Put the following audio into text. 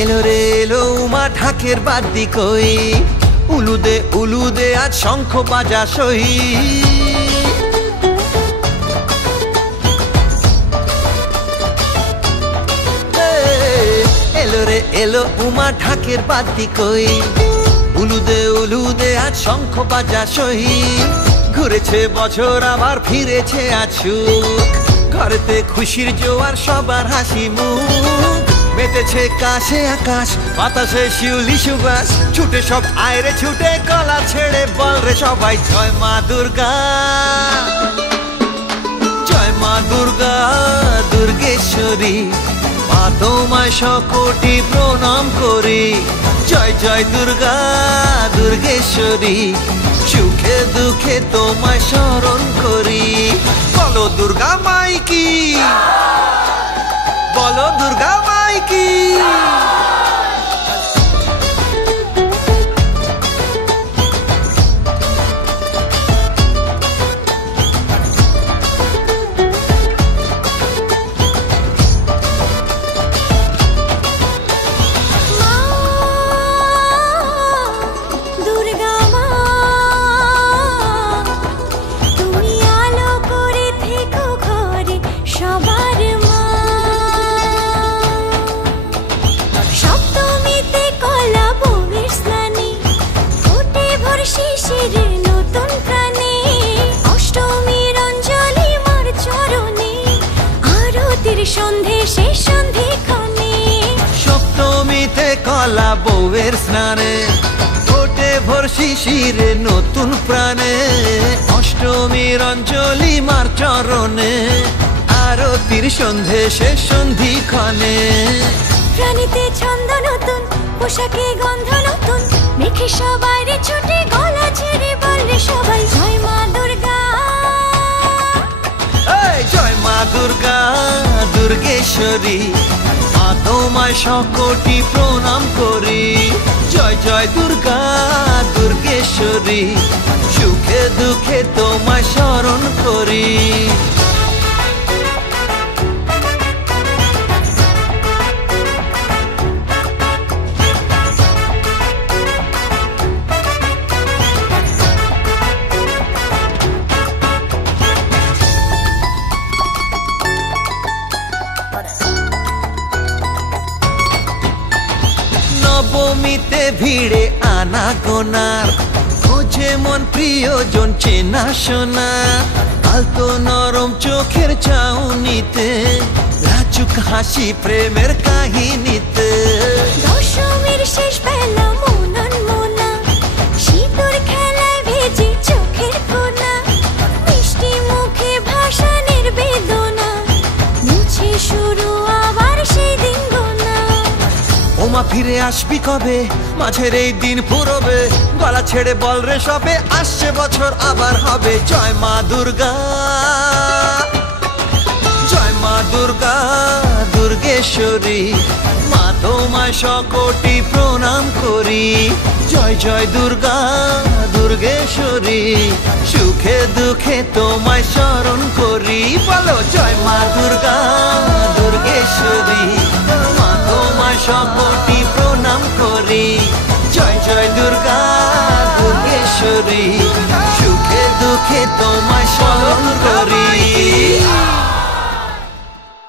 এলো রে এলো উমা ঢাকের বাদ্যি কই, উলুদে উলুদে আজ শঙ্খ বাজা সই। এলো রে এলো উমা ঢাকের বাদ্যি কই, উলুদে উলুদে আজ শঙ্খ বাজা সই। ঘুরেছে বছর আবার ফিরেছে আজ সুখ, ঘরেতে খুশির জোয়ার সবার হাসি মুখ। মেতেছে কাশে আকাশ, বাতাসে শিউলি সুবাস, ছুটে সব আয়রে ছুটে গলা ছেড়ে বল রে সবাই জয় মা দুর্গা, জয় মা দুর্গা দুর্গেশ্বরী। মা তোমায় শকোটি প্রণাম করি, জয় জয় দুর্গা দুর্গেশ্বরী। সুখে দুঃখে তোমায় স্মরণ করি, বলো দুর্গা মাই কি, বলো দুর্গা মাই কি। সপ্তমীতে কলা বউয়ের স্নানে, ফোটে ভোর শিশিরে নতুন প্রাণে। অষ্টমীর অঞ্জলি মার চরণে, আরতির সন্ধে শেষ সন্ধিক্ষণে। প্রাণীতে ছন্দ নতুন, পোশাকে গন্ধ নতুন, মেখে সবাই রে ছুটে গলা ছেড়ে বললে সবাই জয় মা দুর্গা, জয় মা দুর্গা দুর্গেশ্বরী। মা তোমায় শকোটি প্রণাম করি, জয় জয় দুর্গা দুর্গেশ্বরী। সুখে দুঃখে তোমায় স্মরণ করি। নবমীতে ভিড়ে আনা গোনার, খোঁজে মন প্রিয়জন চেনা শোনা। আলতো নরম চোখের চাউনিতে, লাজুক হাসি প্রেমের কাহিনীতে। দশমীর শেষ বেলা মনন মোনা, শীতর খেলায় ভেজে চোখের কোনা। মিষ্টি মুখে ভাসানের বেদনা, মুছে শুরু আবার সেই দিন গোনা। ওমা ফিরে আসবি কবে, মাঝের এই দিন পুরবে। গলা ছেড়ে বল রে সবে, আসছে বছর আবার হবে। জয় মা দুর্গা, জয় মা দুর্গা দুর্গেশ্বরী। মা তোমায় শকোটি প্রণাম করি, জয় জয় দুর্গা দুর্গেশ্বরী। সুখে দুঃখে তোমায় স্মরণ করি, বলো জয় মা দুর্গা দুর্গেশ্বরী। মা তোমায় শকোটি প্রণাম করি, জয় জয় দুর্গা দুর্গেশ্বরী। সুখে দুঃখে